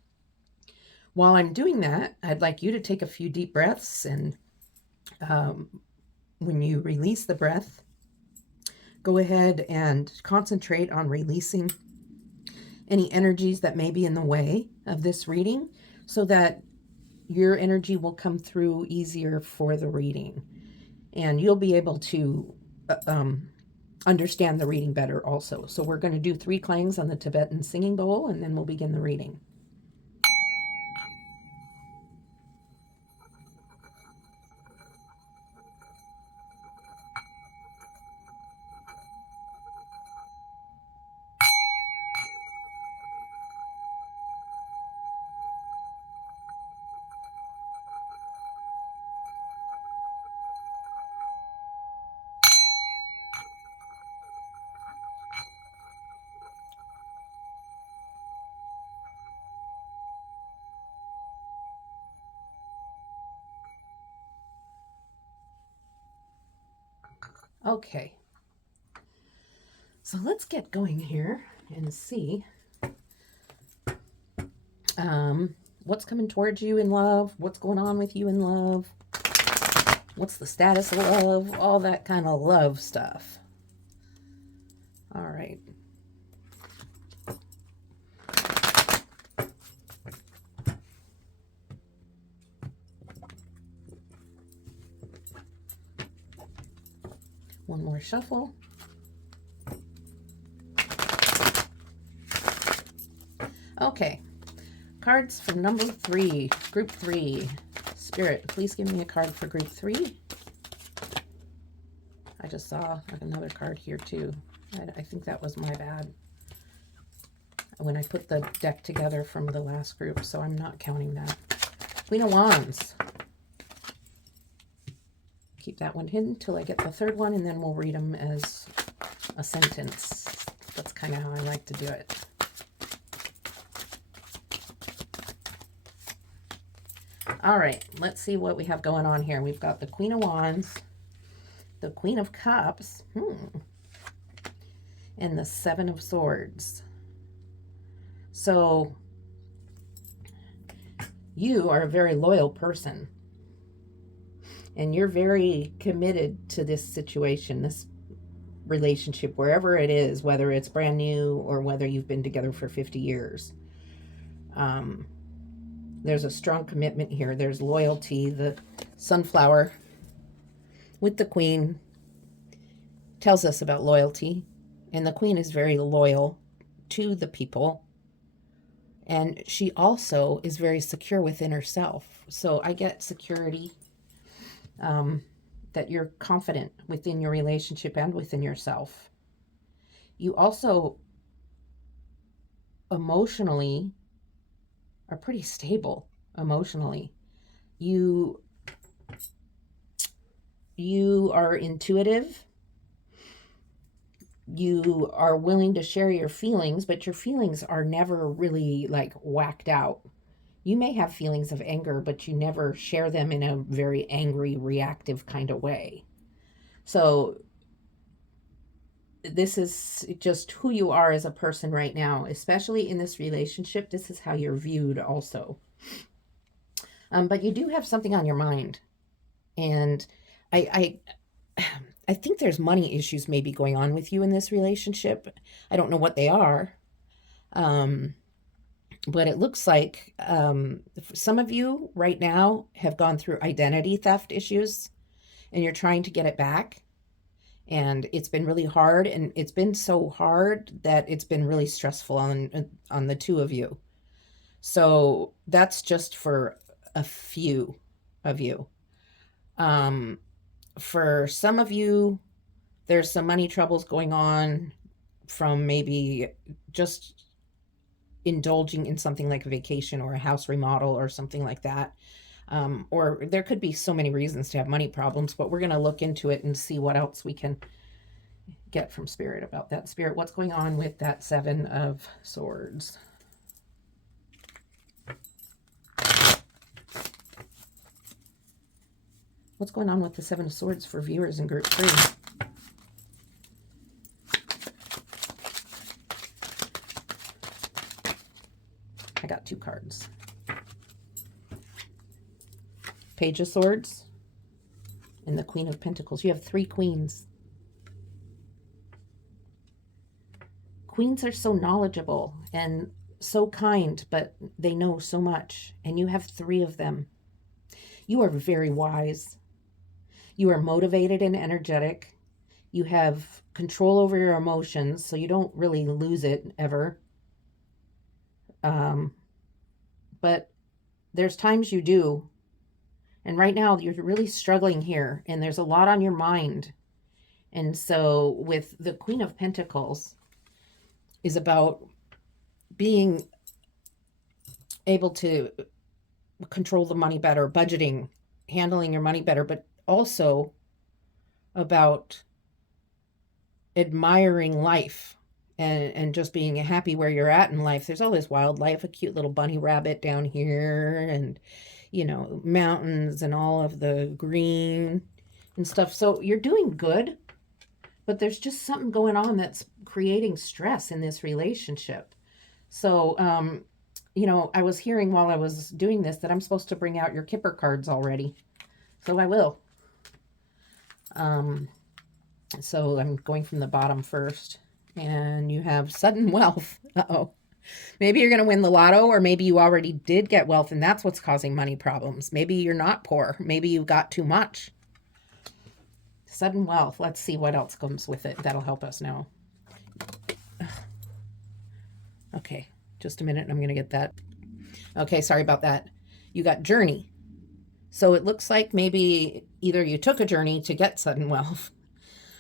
While I'm doing that, I'd like you to take a few deep breaths, and when you release the breath, go ahead and concentrate on releasing any energies that may be in the way of this reading so that your energy will come through easier for the reading. And you'll be able to understand the reading better also. So we're going to do 3 clangs on the Tibetan singing bowl, and then we'll begin the reading. Okay, so let's get going here and see what's coming towards you in love, what's going on with you in love, what's the status of love, all that kind of love stuff. All right. One more shuffle. Okay, cards from number 3, group 3. Spirit, please give me a card for group 3. I just saw another card here too. I think that was my bad when I put the deck together from the last group, so I'm not counting that. Queen of Wands. Keep that one hidden till I get the 3rd one, and then we'll read them as a sentence. That's kind of how I like to do it. All right, let's see what we have going on here. We've got the Queen of Wands, the Queen of Cups, and the Seven of Swords. So you are a very loyal person, and you're very committed to this situation, this relationship, wherever it is, whether it's brand new or whether you've been together for 50 years. There's a strong commitment here. There's loyalty. The sunflower with the Queen tells us about loyalty, and the Queen is very loyal to the people, and she also is very secure within herself. So I get security, that you're confident within your relationship and within yourself. You also emotionally are pretty stable emotionally. You are intuitive. You are willing to share your feelings, but your feelings are never really like whacked out. You may have feelings of anger, but you never share them in a very angry, reactive kind of way. So this is just who you are as a person right now, especially in this relationship. This is how you're viewed also. But you do have something on your mind. And I think there's money issues maybe going on with you in this relationship. I don't know what they are. But it looks like some of you right now have gone through identity theft issues, and you're trying to get it back. And it's been really hard, and it's been so hard that it's been really stressful on the two of you. So that's just for a few of you. For some of you, there's some money troubles going on from maybe just indulging in something like a vacation or a house remodel or something like that. Or there could be so many reasons to have money problems, but we're going to look into it and see what else we can get from Spirit about that. Spirit, what's going on with that Seven of Swords? What's going on with the Seven of Swords for viewers in group 3? I got 2 cards. Page of Swords and the Queen of Pentacles. You have 3 queens. Queens are so knowledgeable and so kind, but they know so much. And you have 3 of them. You are very wise. You are motivated and energetic. You have control over your emotions, so you don't really lose it ever. But there's times you do. And right now you're really struggling here, and there's a lot on your mind. And so with the Queen of Pentacles is about being able to control the money better, budgeting, handling your money better, but also about admiring life and just being happy where you're at in life. There's all this wildlife, a cute little bunny rabbit down here, and mountains and all of the green and stuff. So you're doing good, but there's just something going on that's creating stress in this relationship. So, I was hearing while I was doing this that I'm supposed to bring out your Kipper cards already. So I will. So I'm going from the bottom first. And you have sudden wealth. Uh-oh. Maybe you're going to win the lotto, or maybe you already did get wealth and that's what's causing money problems. Maybe you're not poor. Maybe you got too much. Sudden wealth. Let's see what else comes with it. That'll help us now. Okay, just a minute and I'm going to get that. Okay, sorry about that. You got journey. So it looks like maybe either you took a journey to get sudden wealth,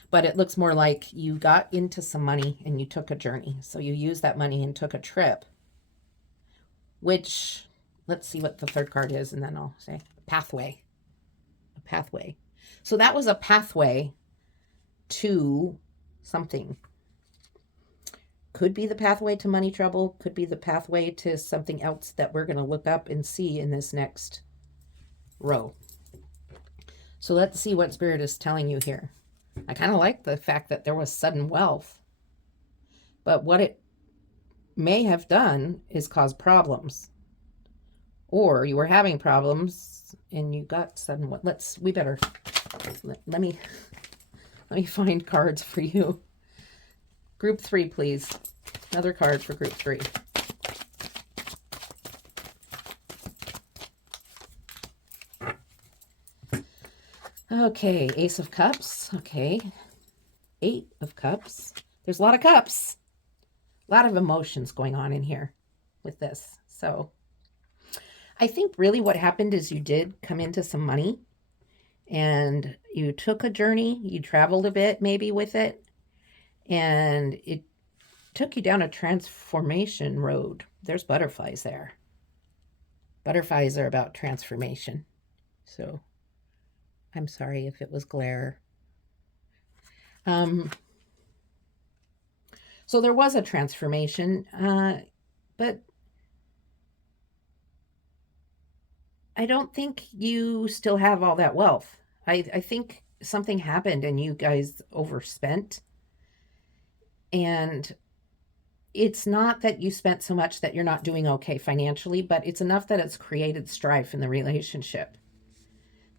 but it looks more like you got into some money and you took a journey. So you used that money and took a trip, which, let's see what the third card is, and then I'll say pathway. A pathway. So that was a pathway to something. Could be the pathway to money trouble, could be the pathway to something else that we're going to look up and see in this next row. So let's see what Spirit is telling you here. I kind of like the fact that there was sudden wealth, but what it may have done is cause problems. Or you were having problems and you got sudden wealth. We better, let me find cards for you. Group 3, please. Another card for group 3. Okay, Ace of Cups. Okay. 8 of Cups. There's a lot of cups. A lot of emotions going on in here with this. So I think really what happened is you did come into some money and you took a journey. You traveled a bit maybe with it. And it took you down a transformation road. There's butterflies there. Butterflies are about transformation. So I'm sorry if it was glare. So there was a transformation, but I don't think you still have all that wealth. I think something happened and you guys overspent. And it's not that you spent so much that you're not doing okay financially, but it's enough that it's created strife in the relationship.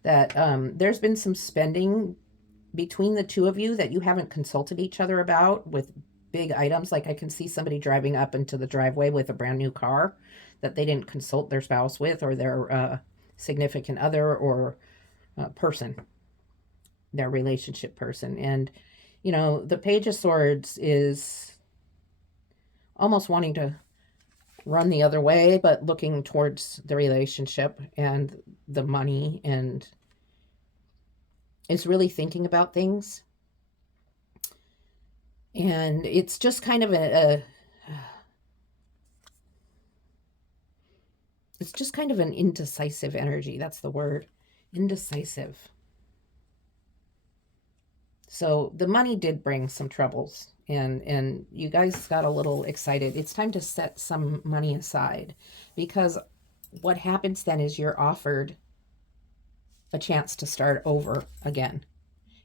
That there's been some spending between the two of you that you haven't consulted each other about with big items. Like I can see somebody driving up into the driveway with a brand new car that they didn't consult their spouse with, or their significant other, or person, their relationship person. And, you know, the Page of Swords is almost wanting to run the other way, but looking towards the relationship and the money, and is really thinking about things. And it's just kind of it's just kind of an indecisive energy. That's the word. Indecisive. So the money did bring some troubles, and you guys got a little excited. It's time to set some money aside, because what happens then is you're offered a chance to start over again.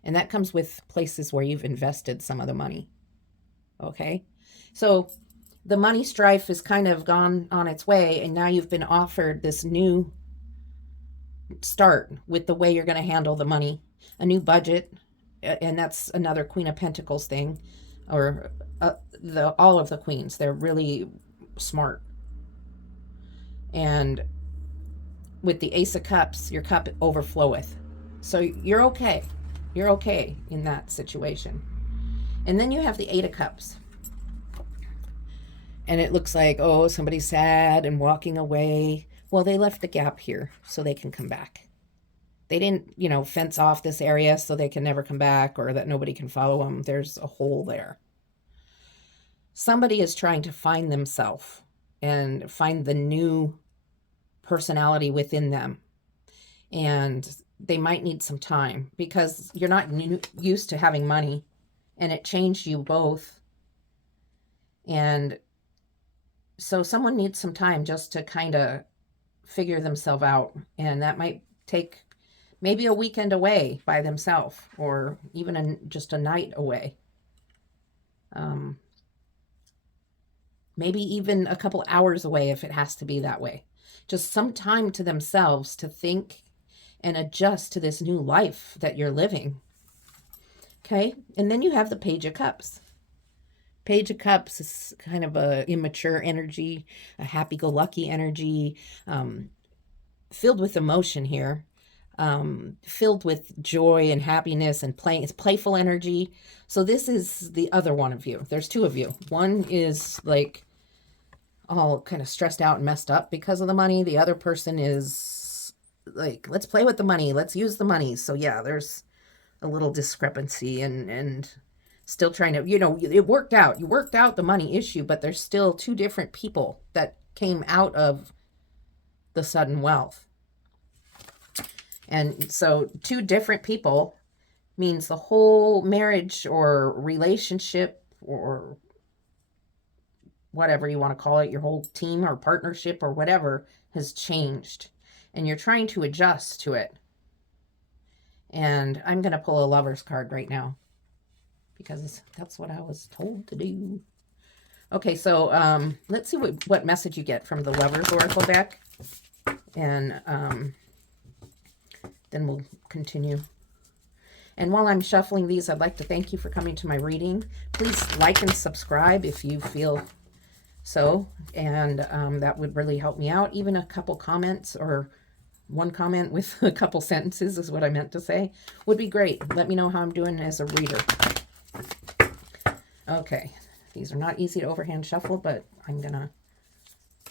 And that comes with places where you've invested some of the money. Okay? So the money strife is kind of gone on its way, and now you've been offered this new start with the way you're going to handle the money, a new budget, and that's another Queen of Pentacles thing, or all of the queens. They're really smart. And with the Ace of Cups, your cup overfloweth. So you're okay. You're okay in that situation. And then you have the 8 of Cups. And it looks like, oh, somebody's sad and walking away. Well, they left a gap here so they can come back. They didn't, fence off this area so they can never come back, or that nobody can follow them. There's a hole there. Somebody is trying to find themselves and find the new personality within them. And they might need some time, because you're not used to having money, and it changed you both. And so someone needs some time just to kind of figure themselves out. And that might take maybe a weekend away by themselves, or even just a night away. Maybe even a couple hours away if it has to be that way. Just some time to themselves to think and adjust to this new life that you're living. Okay? And then you have the Page of Cups. Page of Cups is kind of a immature energy, a happy-go-lucky energy, filled with emotion here, filled with joy and happiness and play. It's playful energy. So this is the other one of you. There's 2 of you. One is like all kind of stressed out and messed up because of the money. The other person is like, let's play with the money. Let's use the money. So yeah, there's a little discrepancy, and still trying to, it worked out. You worked out the money issue, but there's still 2 different people that came out of the sudden wealth. And so 2 different people means the whole marriage or relationship, or whatever you want to call it, your whole team or partnership or whatever, has changed. and you're trying to adjust to it. And I'm going to pull a Lover's card right now because that's what I was told to do. Okay, so let's see what message you get from the Lover's Oracle deck. And then we'll continue. And while I'm shuffling these, I'd like to thank you for coming to my reading. Please like and subscribe if you feel so. And that would really help me out. Even a couple comments or one comment with a couple sentences is what I meant to say would be great. Let me know how I'm doing as a reader. Okay, these are not easy to overhand shuffle, but I'm gonna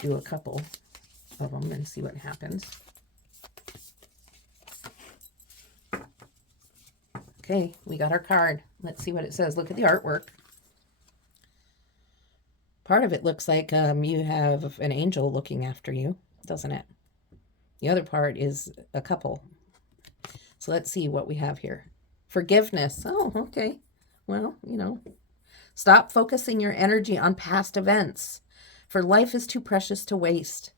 do a couple of them and see what happens. Okay, we got our card. Let's see what it says. Look at the artwork. Part of it looks like you have an angel looking after you, doesn't it? The other part is a couple. So let's see what we have here. Forgiveness. Oh, okay. Well, you know, stop focusing your energy on past events, for life is too precious to waste.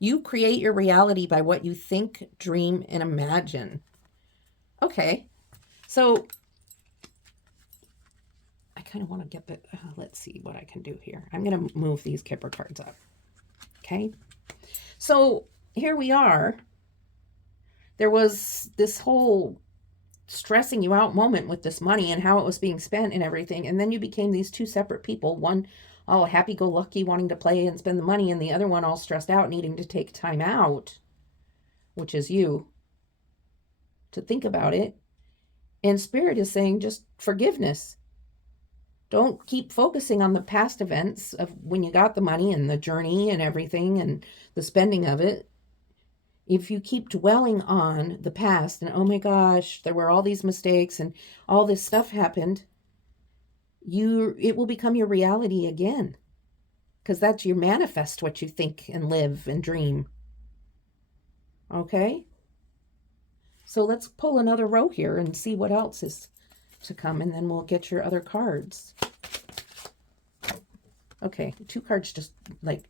You create your reality by what you think, dream, and imagine. Okay. So I kind of want to get the, let's see what I can do here. I'm going to move these Kipper cards up. Okay. So here we are. There was this whole stressing you out moment with this money and how it was being spent and everything. And then you became these two separate people. One all happy-go-lucky wanting to play and spend the money, and the other one all stressed out needing to take time out, which is you, to think about it. And Spirit is saying just forgiveness. Don't keep focusing on the past events of when you got the money and the journey and everything and the spending of it. If you keep dwelling on the past and, oh my gosh, there were all these mistakes and all this stuff happened, it will become your reality again. Because that's your manifest what you think and live and dream. Okay? So let's pull another row here and see what else is to come, and then we'll get your other cards. Okay, 2 cards just like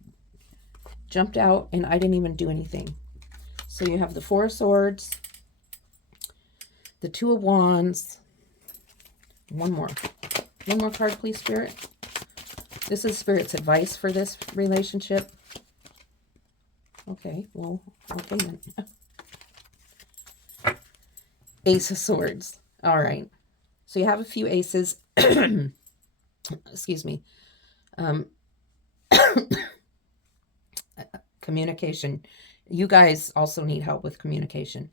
jumped out and I didn't even do anything. So you have the 4 of Swords, the 2 of Wands, one more card, please, Spirit. This is Spirit's advice for this relationship. Okay, well, okay then. Ace of Swords. All right. So you have a few aces. Excuse me. Communication. You guys also need help with communication.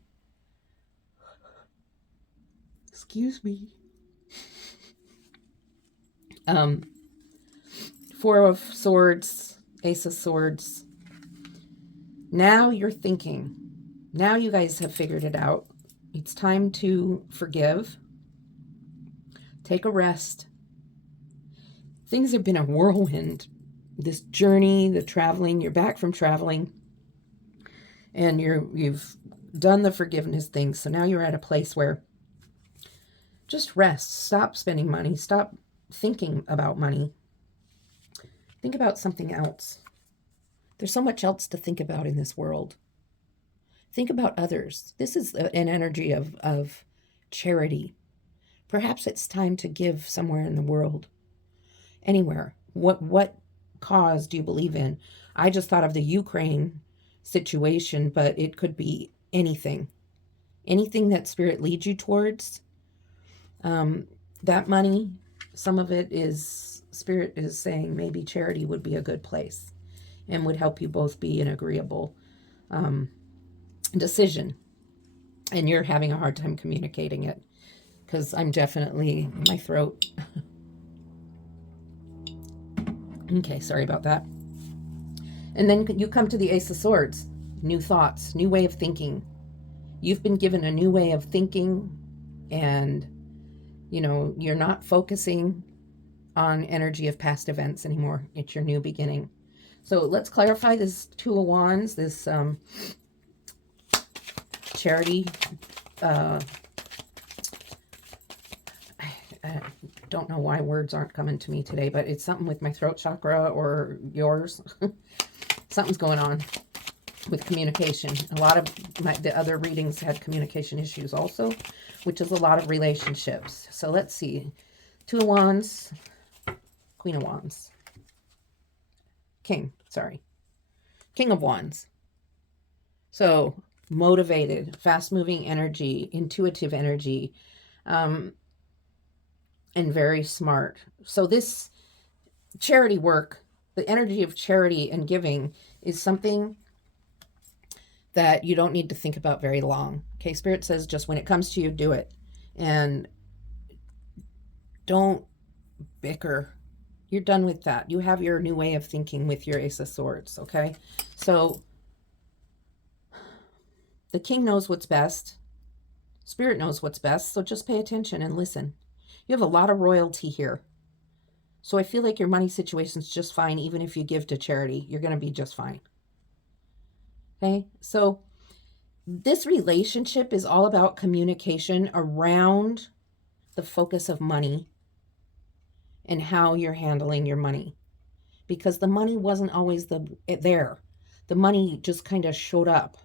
Excuse me. 4 of Swords, Ace of Swords. Now you're thinking. Now you guys have figured it out. It's time to forgive. Take a rest. Things have been a whirlwind. This journey, the traveling, you're back from traveling. And you've done the forgiveness thing. So now you're at a place where just rest. Stop spending money. Stop thinking about money. Think about something else. There's so much else to think about in this world. Think about others. This is an energy of charity. Perhaps it's time to give somewhere in the world. Anywhere. What cause do you believe in? I just thought of the Ukraine situation, but it could be anything. Anything that Spirit leads you towards. That money, some of it is, Spirit is saying maybe charity would be a good place and would help you both be an agreeable decision. And you're having a hard time communicating it because I'm definitely, my throat. Okay, sorry about that. And then you come to the Ace of Swords. New thoughts, new way of thinking. You've been given a new way of thinking, and, you know, you're not focusing on energy of past events anymore. It's your new beginning. So let's clarify this 2 of Wands, this charity. I don't know why words aren't coming to me today, but it's something with my throat chakra or yours. Something's going on. with communication. A lot of the other readings had communication issues also, which is a lot of relationships. So let's see. Two of Wands, Queen of Wands, King of Wands. So motivated, fast-moving energy, intuitive energy, and very smart. So this charity work, the energy of charity and giving, is something that you don't need to think about very long. Okay, Spirit says just when it comes to you, do it. And don't bicker. You're done with that. You have your new way of thinking with your Ace of Swords, okay? So the King knows what's best. Spirit knows what's best, so just pay attention and listen. You have a lot of royalty here. So I feel like your money situation's just fine, even if you give to charity. You're going to be just fine. Okay? So this relationship is all about communication around the focus of money and how you're handling your money. Because the money wasn't always there. The money just kind of showed up.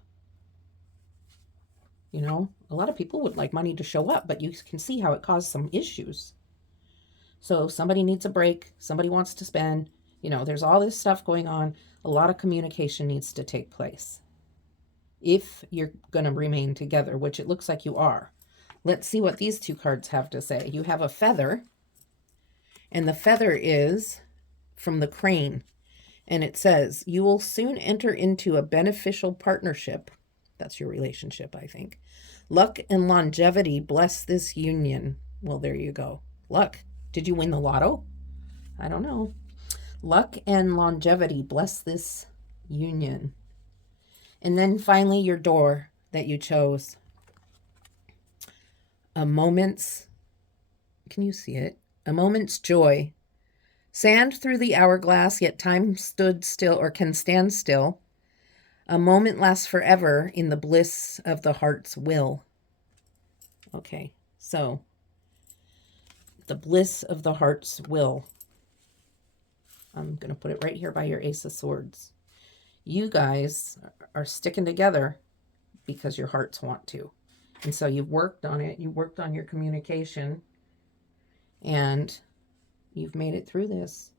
You know, a lot of people would like money to show up, but you can see how it caused some issues. So somebody needs a break, somebody wants to spend, you know, there's all this stuff going on. A lot of communication needs to take place if you're going to remain together, which it looks like you are. Let's see what these two cards have to say. You have a feather, and the feather is from the crane, and it says, you will soon enter into a beneficial partnership. That's your relationship, I think. Luck and longevity bless this union. Well, there you go. Luck. Did you win the lotto? I don't know. Luck and longevity bless this union. And then finally, your door that you chose. A moment's, can you see it? A moment's joy. Sand through the hourglass, yet time stood still or can stand still. A moment lasts forever in the bliss of the heart's will. Okay, so the bliss of the heart's will. I'm going to put it right here by your Ace of Swords. You guys are sticking together because your hearts want to. And so you've worked on it. You worked on your communication. And you've made it through this.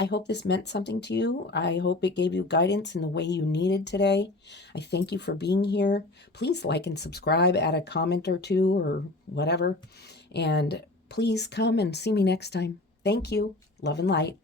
I hope this meant something to you. I hope it gave you guidance in the way you needed today. I thank you for being here. Please like and subscribe, add a comment or two or whatever. And please come and see me next time. Thank you. Love and light.